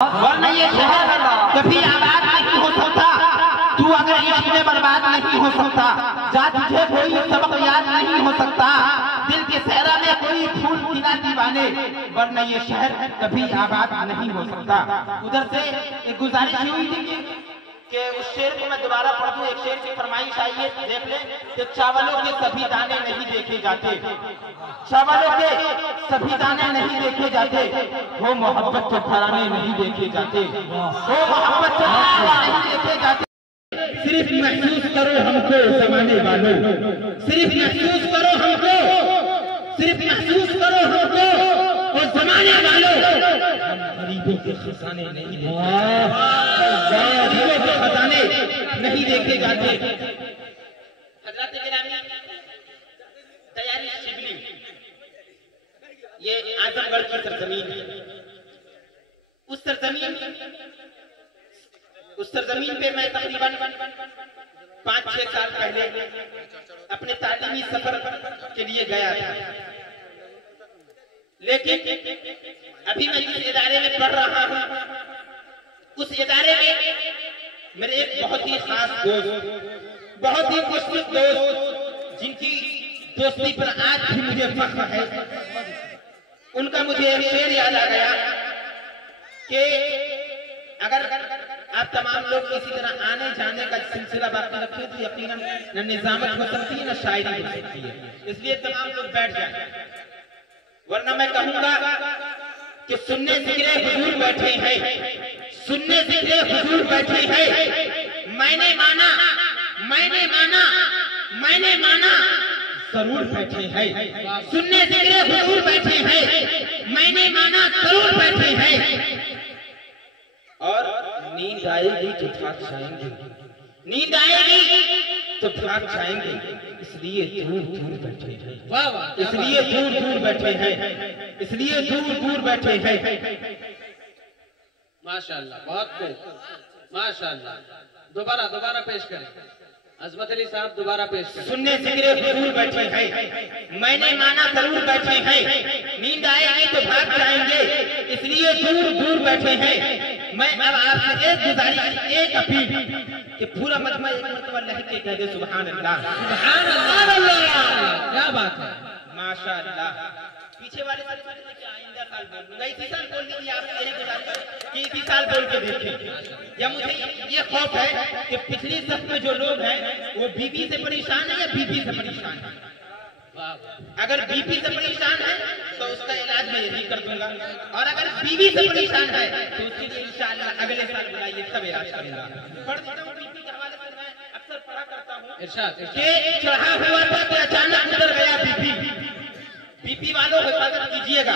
वरना ये शहर कभी आबाद नहीं हो सकता। तू अगर इसमें बर्बाद नहीं हो सकता, जा तुझे कोई सबक याद नहीं हो सकता, दिल के सहरा में कोई फूल खिला दीवाने, वरना ये शहर कभी आबाद नहीं हो सकता। उधर से एक गुजारिश हुई थी कि उस शेर को मैं दोबारा पढ़ दूं। एक शेर की फरमाइश आई है, देख ले कि चावलों के सभी दाने नहीं देखे जाते, चावलों के सभी दाने नहीं देखे जाते, वो मोहब्बत के घराने नहीं देखे जाते, वो मोहब्बत के घराने नहीं देखे जाते। सिर्फ महसूस करो हमको जमाने वालों, सिर्फ महसूस करो हमको, सिर्फ महसूस करो हमको और जमाने वालों, हम गरीबों के खजाने नहीं देखे, गरीबों के खजाने नहीं देखे जाते। हजरत गिरामी तैयारी शिबली, ये आजमगढ़ की सरजमीन है। उस सरजमीन पे मैं तकरीबन 5-6 साल पहले अपने तालीमी सफर के लिए गया था, लेकिन अभी मैं जिस इदारे में पढ़ रहा हूँ, उस इदारे में मेरे एक बहुत ही खास दोस्त, बहुत ही मुश्किल दोस्त, जिनकी दोस्ती पर आज भी मुझे फख्र है, उनका मुझे एक शेर याद आ गया कि अगर आप तमाम लोग इसी तरह आने जाने का सिलसिला बाकी रखें तो यकीनन न निजामत हो सकती है न शायरी हो सकती है, इसलिए तमाम लोग बैठ जाए, वरना मैं कहूंगा कि सुनने जिक्रे हुजूर बैठे हैं, सुनने जिक्रे हुजूर बैठे हैं, मैंने माना मैंने माना मैंने माना जरूर बैठे हैं, सुनने जिक्रे हुजूर बैठे हैं, मैंने माना जरूर बैठे हैं। और नींद आएगी तो थक जाएंगे, नींद आएगी तो थक जाएंगे, इसलिए दूर दूर बैठे हैं, इसलिए दूर दूर बैठे हैं, इसलिए दूर दूर बैठे हैं। माशाअल्लाह, बहुत खूब, माशाअल्लाह। दोबारा पेश करें अजमत अली साहब, दोबारा पेश करें। सुनने जिक्रे हुजूर बैठे हैं, मैंने माना जरूर बैठे हैं, नींद आएगी तो भाग जाएंगे, इसलिए दूर दूर बैठे हैं। मैं अब आपसे एक गुजारिश, एक अपील कि पूरा मजमा एक मरतबा लह के कह दे सुभान अल्लाह, सुभान अल्लाह। क्या बात है, माशाअल्लाह। पीछे वाले आइंदा साल बोलूंगा, इसी साल बोल दीजिए, आपसे यही गुजारिश कि इसी साल बोल के देखें। या मुझे ये खौफ है कि पिछली सफ में जो लोग हैं वो बीपी से परेशान है या बीपी से परेशान है। अगर बीपी से परेशान है तो उसका इलाज मैं यही कर दूंगा, और अगर बीवी से परेशान है तो उसके लिए इंशाअल्लाह अगले साल बुलाइए, सब इलाज करूंगा। पढ़ देता हूं बीपी के हवाले से, मैं अक्सर पढ़ा करता हूं कि चढ़ा हुआ था कि अचानक उतर गया बीपी। बीपी वालों हिफाजत कीजिएगा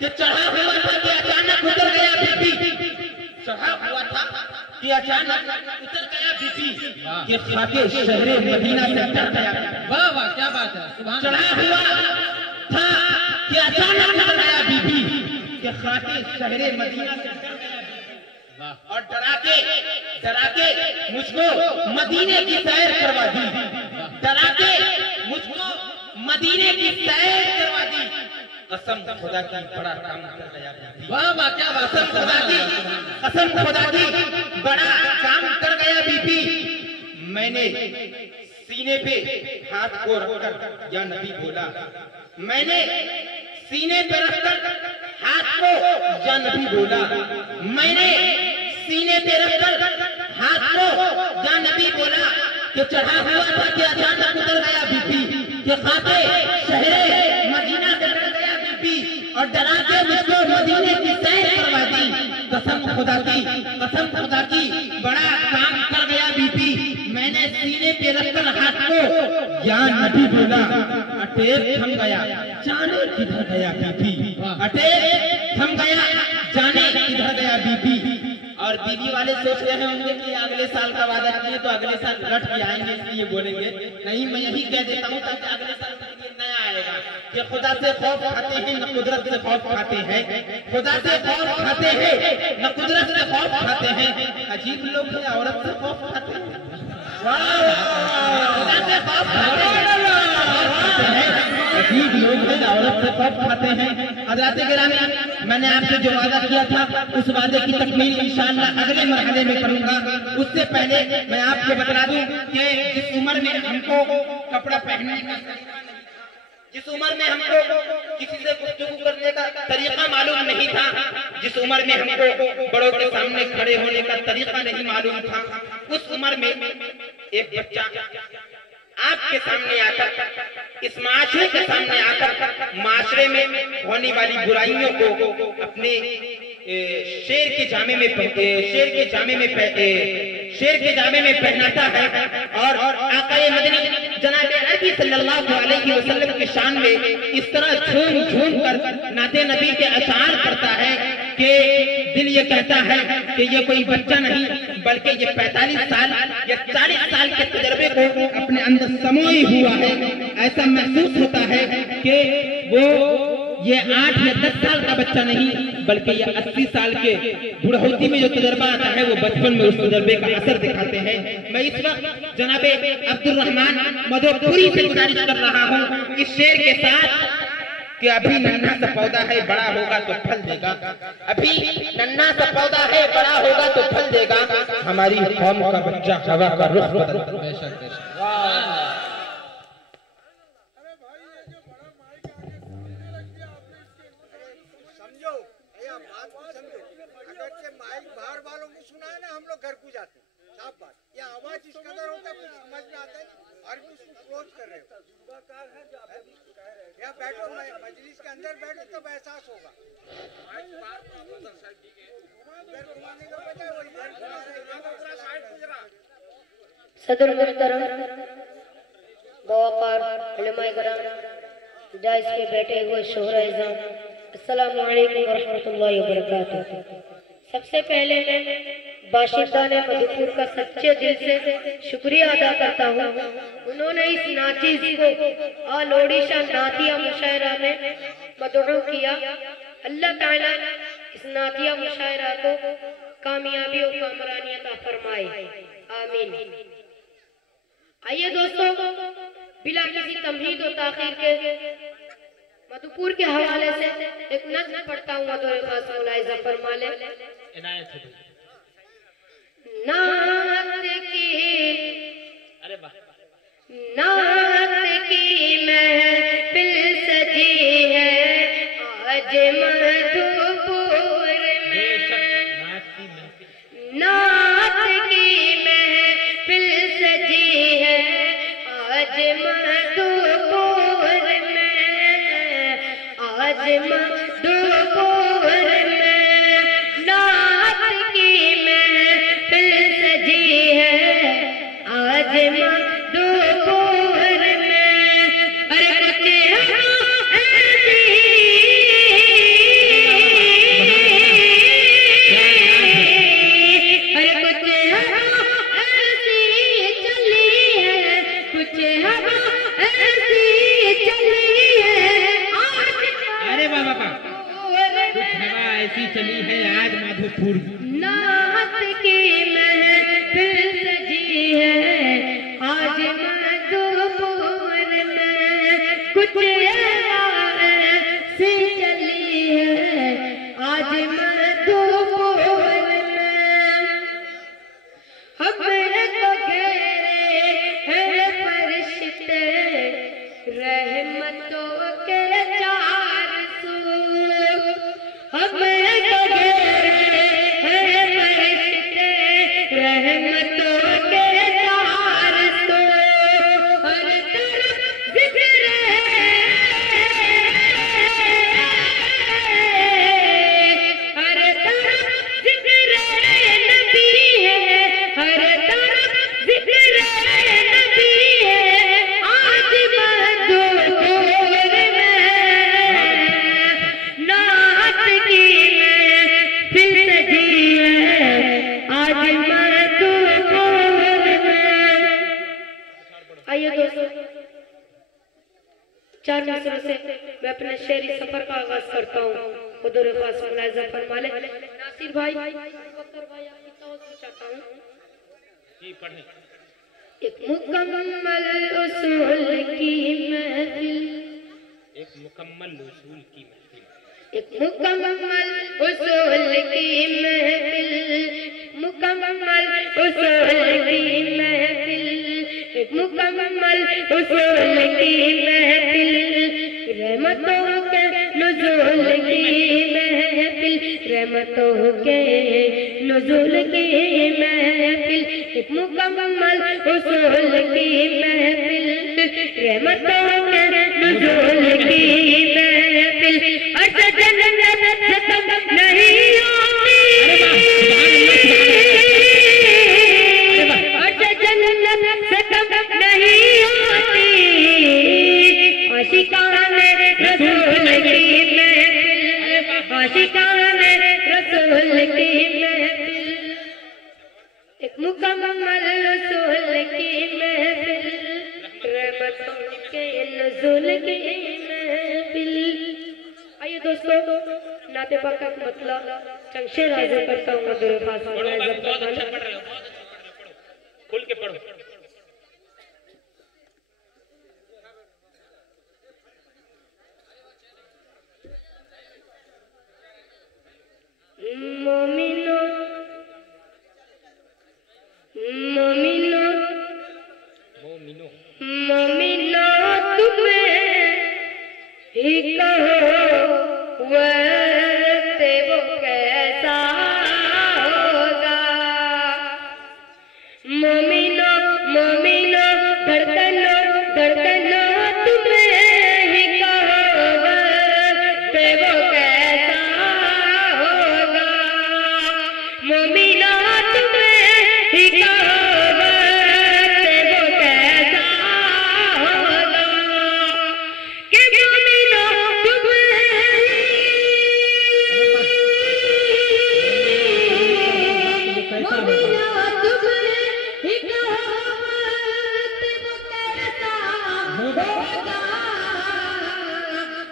कि चढ़ा हुआ था कि अचानक उतर गया बीपी, चढ़ा हुआ था कि अचानक उतर गया बीपी, कि खाके शहरे मदीना से डर गया। वाह वाह, क्या बात है, सुभान। चढ़ा हुआ था कि अचानक उतर गया बीपी, कि खाके शहरे मदीना से डर गया बीपी, और डरा के मुझको मदीने की सैर करवा दी, डरा के मुझको मदीने की सैर करवा दी। कसम खुदा की बड़ा काम कर गया बीबी। वाह वाह, क्या बात, कसम खुदा की बड़ा काम कर गया बीबी। मैंने सीने पे हाथ को रखकर या नबी बोला, मैंने सीने पे रखकर हाथ को या नबी बोला, मैंने सीने पे रखकर हाथ को या नबी बोला, कि चढ़ा हुआ था कि अचानक उतर गया बीबी, कि खाते शहरे मदीना से डर गया बीबी, और डरा के मुझको मदीने की सैर करवा दी। कसम खुदा की बड़ा काम कर गया बीबी। मैंने सीने पे रखकर हाथ को या नबी बोला, अटैक थम गया, जाने किधर गया बीबी, अटैक थम गया, जाने किधर गया बीबी। और बीबी वाले सोच रहे होंगे कि अगले साल का वादा किए तो अगले साल लट के आएंगे, इसलिए बोलेंगे नहीं, मैं यही कह देता हूँ ताकि अगले साल नया आएगा कि खुदा से खौफ खाते हैं न कुदरत से खौफ खाते हैं, खुदा से खौफ खाते हैं न कुदरत से खौफ खाते हैं। अजीब लोग हैं, औरत से खौफ खाते हैं, खुदा से खौफ खाते हैं, अजीब लोग हैं, औरत से सब खाते हैं। हज़रात गिरामी, मैंने आपसे जो वादा किया था उस वादे की तकमील इंशाअल्लाह अगले मरहले में करूंगा। उससे पहले मैं आपको बता दूं कि जिस उम्र में हमको कपड़ा पहनने का, जिस उम्र में हमको किसी से गुफ्तगू करने का तरीका मालूम नहीं था, जिस उम्र में हमको बड़ों के सामने खड़े होने का तरीका नहीं मालूम था, उस उम्र में एक बच्चा आपके सामने आकर, इस माशरे के सामने आकर माशरे में होने वाली बुराइयों को अपने शेर के जामे में पहनाता है और आक़ाए मदनी जनाब नबी सल्लल्लाहु अलैहि वसल्लम की शान में इस तरह झूम झूम कर नाते नबी के अशार करता है कि दिल ये कहता है कि ये कोई बच्चा नहीं बल्कि ये 45 साल या 40 साल के तजर्बे को अपने अंदर समोए हुआ है। ऐसा महसूस होता है कि वो ये 8 या 10 साल का बच्चा नहीं बल्कि ये 80 साल के बुढ़ौती में जो तजर्बा आता है वो बचपन में उस तजर्बे का असर दिखाते हैं। मैं इस वक्त जनाबे अब्दुल रहमान मधोपुरी से गुजारिश कर रहा हूँ इस शेर के साथ कि अभी नन्हा सा पौधा है, बड़ा होगा तो फल देगा। अभी नन्हा सा पौधा है, बड़ा होगा तो फल देगा। हमारी कौम का बच्चा हवा का रुख बदल। बेशक बेशक। समझो भैया, बात को समझो। अगर से माइक बाहर वालों को सुना है ना, हम लोग घर को जाते हैं। साफ बात, ये आवाज इस कदर होता है कुछ समझ में आता है और भी उसको क्लोज कर रहे हो। या बैठो, मजलिस के अंदर बैठो तब एहसास होगा। सदर मुहतरम बवाकार उलमाए किराम, जायज के बैठे हुए शोहरा इज़ाम, अस्सलामु अलैकुम व रहमतुल्लाहि व बरकातुहू। सबसे पहले मैं बाशिंदाने मधुपुर का सच्चे दिल से शुक्रिया अदा करता हूँ। उन्होंने इस नाचीज को आल ओडिशा नातिया मुशायरा में मदऊ किया। अल्लाह ताला इस नातिया मुशायरा को कामयाबी और कामरानी अता फरमाए, आमीन। आइए दोस्तों, बिला किसी तमहीद और ताखीर के मधुपुर के हवाले से एक नज़्म पढ़ता हूँ। मधुर खास मुलाहिजा फरमा ले। नात की महफिल सजी है आज मधुपुर में। नात की महफिल सजी है आज मधुपुर में, आज मधुपुर में। नात की महफिल सजी है आज मधुपुर में। अरे कुछ ऐसी, अरे कुछ ऐसी चली है, कुछ ऐसी चली है आज। अरे बाबा, कुछ हवा ऐसी चली है आज माधोपुर। नात की महफिल सजी है आज मधुपुर में। कुछ ऐसी चली है आज मधुपुर में। हम तो घेरे हैं फरिश्ते रहमतों के 4 सू। हम तो घेरे हैं फरिश्ते रहमतों के 4 सू। हर तरफ जिक्र है, हर तरफ जिक्र नबी है, हर तरफ जिक्र नबी है आज मधुपुर में। नात की महफिल सजी है आज मधुपुर में। आइए दोस्तों, 4 मिसरों से मैं अपने शेरी सफर का आगाज करता हूँ। खुदुर खास मुलाहिजा फरमा ले। नासिर भाई, बकर भाई, आपकी तवज्जो चाहता हूँ। जी पढ़ें। एक मुकम्मल उसूल की महफिल एक मुकम्मल उसूल की महफिल, एक मुकम्मल उसूल की महफिल, मुकम्मल उसूल की महफिल, एक मुकम्मल उसूल की महफिल, रहमतों के नुज़ूल की महफिल, रहमतों के नुज़ूल की महफिल, एक मुकम्मल उसूल की महफिल, रहमतों के नुज़ूल की महफिल, अर्श जन्नत से कम नहीं होती, अर्श जन्नत से कम नहीं होती, आशिकाने रसूल की महफिल, आशिकाने रसूल की महफिल, एक मुकम्मल रसूल की महफिल, रहमतों के नुज़ूल की महफिल। आइए दोस्तों, नाते पाक का मतलब चंद शेर हाजिर करता हूँ। बहुत अच्छा पढ़ रहे हो, बहुत अच्छा पढ़ रहे हो, खुल के पढ़ो। मोमिनो मोमिनो मोमिनो मोमिनो तुम्हें ही कहो वक्त वो कैसा होगा, मोमिनो मोमिनो धड़कनो धड़कनो तुम्हें ही कहो वक्त वो कैसा होगा, मोमिनो तुम्हें ही कहो वक्त वो कैसा होगा, कि मोमिनो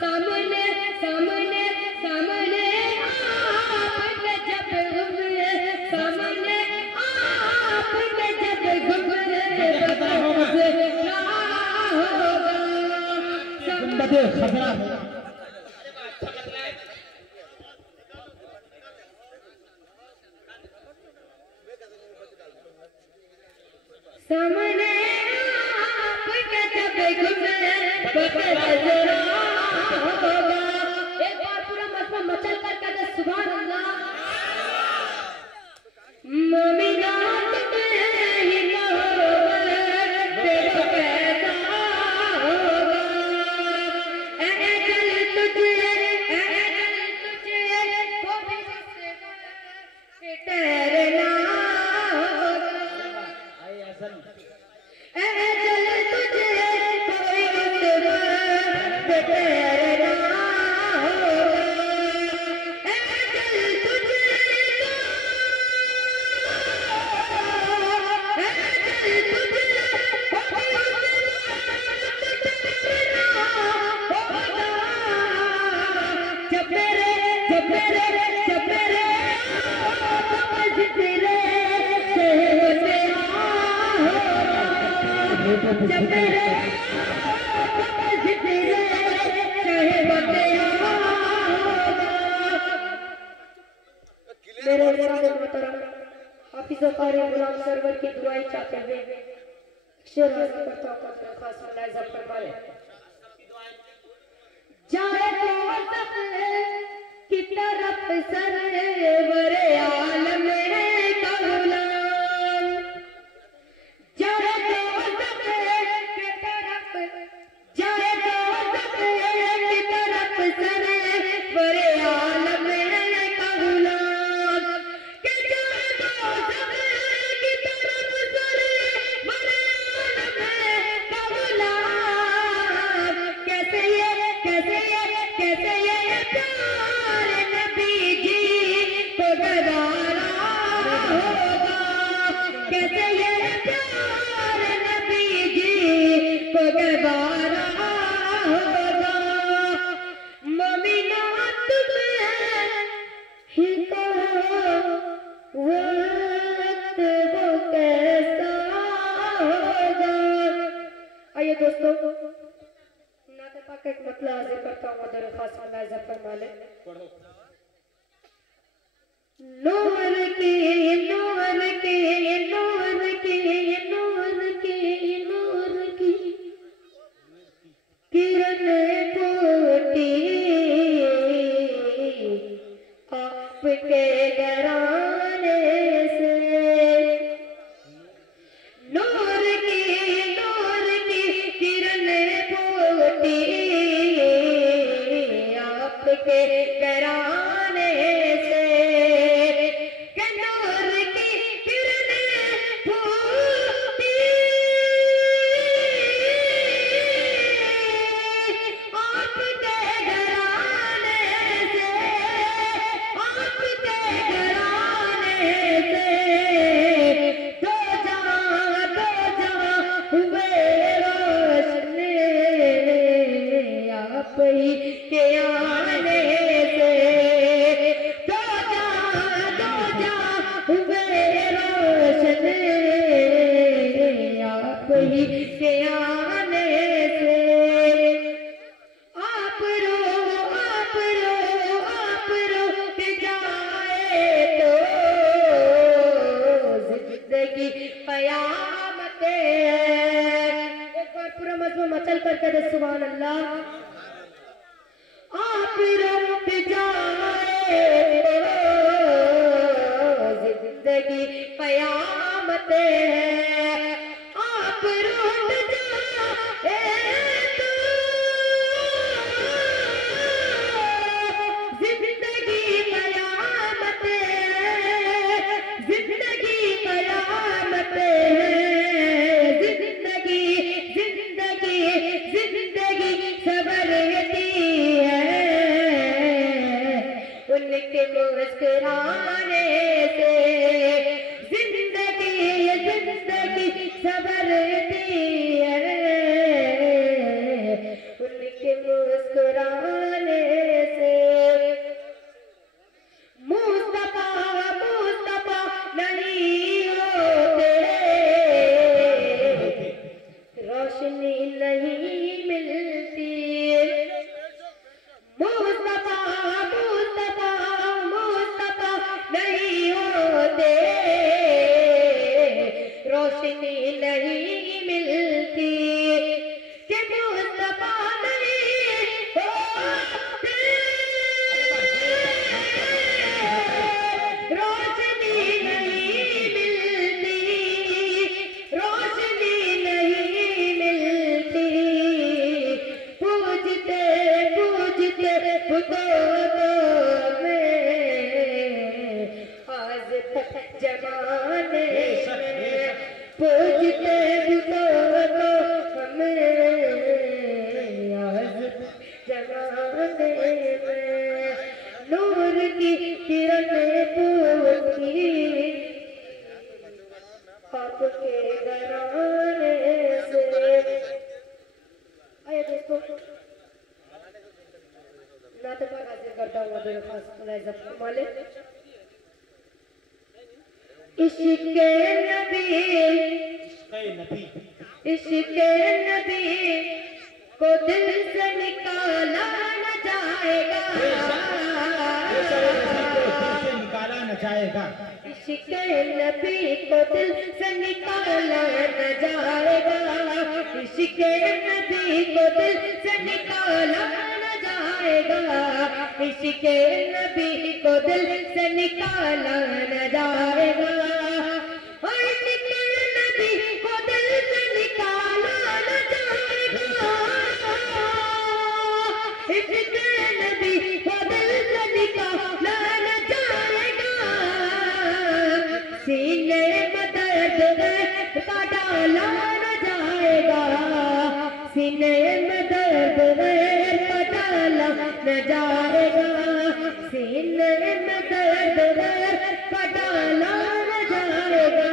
सामने सामने सामने आपके जब गुजरे, सामने आपके जब गुजरे क्या होगा, सामने आपके जब गुजरे बकरा होगा। एक बार पूरा मजमा मचल कर कहते सुभान अल्लाह। मोमिना तुम्हें ही कहो तेरा कैसा होगा, ए जल तुझे को भी से ठहरना होगा, ए जल तुझे कोई पे ठहरना होगा, ए जल तुझे जब मेरे जब मेरे जब मेरे जब मेरे हाफिज़ कारी गुलाम सरवर की दुआएं चाहते हुए शेर हासिल करता हूँ। खास मुलाहिज़ा फरमाएं, जाए तो की तरफ सरवर आलम का गुलाम, जाए तो की तरफ जाए तो की तरफ सरवर आलम का गुलाम, कि जाए तो की तरफ सरवर आलम का गुलाम, कैसे ये प्यार नबी जी को गवारा मुलाहिजा फरमा ले। नूर की नूर की नूर की नूर की नूर की किरण फूटी आपके घराने से। नूर की किरण फूटी आपके घराने से। नूर की किरण फूटी आपके घराने से, आपके घराने से। दो जहां हुए रोशन आप ही के आने से। दो जहां हुए रोशन आप ही के आने से। आप रो के जाए तो जिंदगी कयामत है। एक बार पूरा मजमा मचल कर दे सुभान अल्लाह। आप रो के जाए तो जिंदगी कयामत है। आप रूठ जाए तो जिंदगी कयामत है, जिंदगी कयामत है। जिंदगी जिंदगी जिंदगी सवरती है उनके मुस्कुराने से। जिंदगी जिंदगी सवरती है उनके मुस्कुराने से। मुस्तफा मुस्तफा नहीं होते, रोशनी नहीं मिलती। मुस्तफा मुस्तफा मुस्तफा नहीं होते, रोशनी नहीं मिलती। कि मुस्तफा नहीं होते, रोशनी नहीं मिलती, रोशनी नहीं मिलती। पूजते पूजते बुतों में आज तक जमाने में। पूजते बुतों को हमें आज जमाने में। नूर की किरण फूटी आपके घराने से। आइए दोस्तों, नात पाक हासिल करता हूँ मधुर खास मुलाहिजा फरमा ले। इश्क़े नबी इश्क़े नबी को दिल से निकाला न जाएगा, निकाला न जाएगा। इश्क़े नबी को दिल से निकाला न जाएगा। इश्क़े नबी को दिल से निकाला न जाएगा। इश्क़े नबी को दिल से निकाला न जाएगा। इश्क़े नबी को दिल से निकाला न जाएगा। इश्क़े नबी को दिल से निकाला न जाएगा। सीने में दर्द का डाला न जाएगा। सीने में दर्द का डाला न जाएगा। सीने में दर्द का डाला न जाएगा।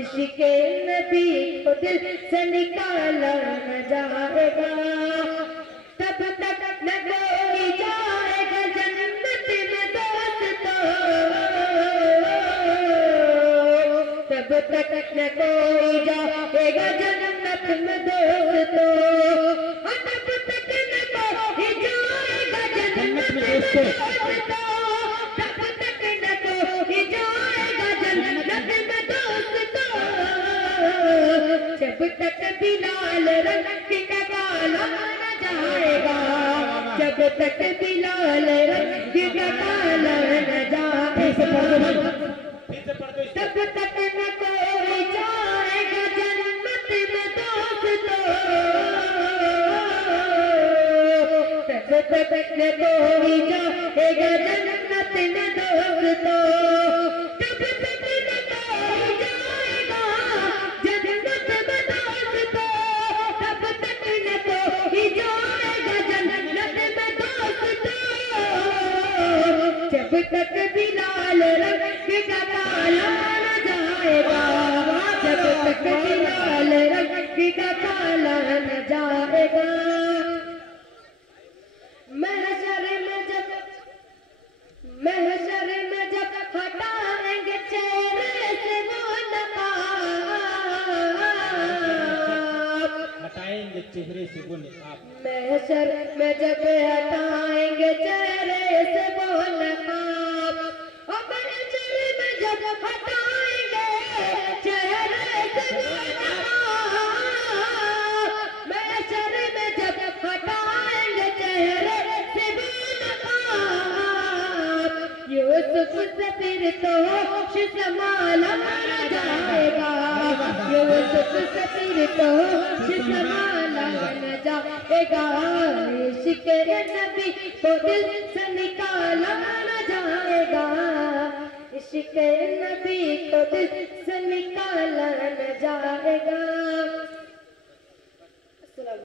इश्क़े नबी को दिल से निकाला न जाएगा। तब तक न कोई जाएगा जन्नत में दोस्तों, तब तक न कोई जाएगा जन्नत में दोस्तों। तब तक न कोई जाएगा जन्नत जब तक बिलाल रंग का काला न जाएगा, जब तक बिलाल रंग का काला न जाएगा, तब तक न कोई जाएगा जन्नत में दोस्तों, तब तक न कोई जाएगा जन्नत में दोस्तों, तब तक न कोई जाएगा जन्नत में दोस्तों, तब तक न कोई जाएगा जन्नत में दोस्तों, जब तक बिलाल रंग का काला न जाएगा, जब तक बिलाल रंग का काला न जाएगा। महशर में जब हटाएंगे चेहरे से वो नकाब, हटाएंगे चेहरे से वो निकाब, महशर में जब हटाएंगे चेहरे से वो नकाब, और महशर में जब हटाएंगे चेहरे से वो नकाब, महशर में जब हटाएंगे चेहरे से वो नकाब, यूसुफ से फिर तो होश संभाला न जाएगा, यूसुफ से फिर तो होश संभाला न जाएगा, इश्क़ नबी को दिल से निकाला न जाएगा, इश्क़ नबी को दिल से निकाला न जाएगा।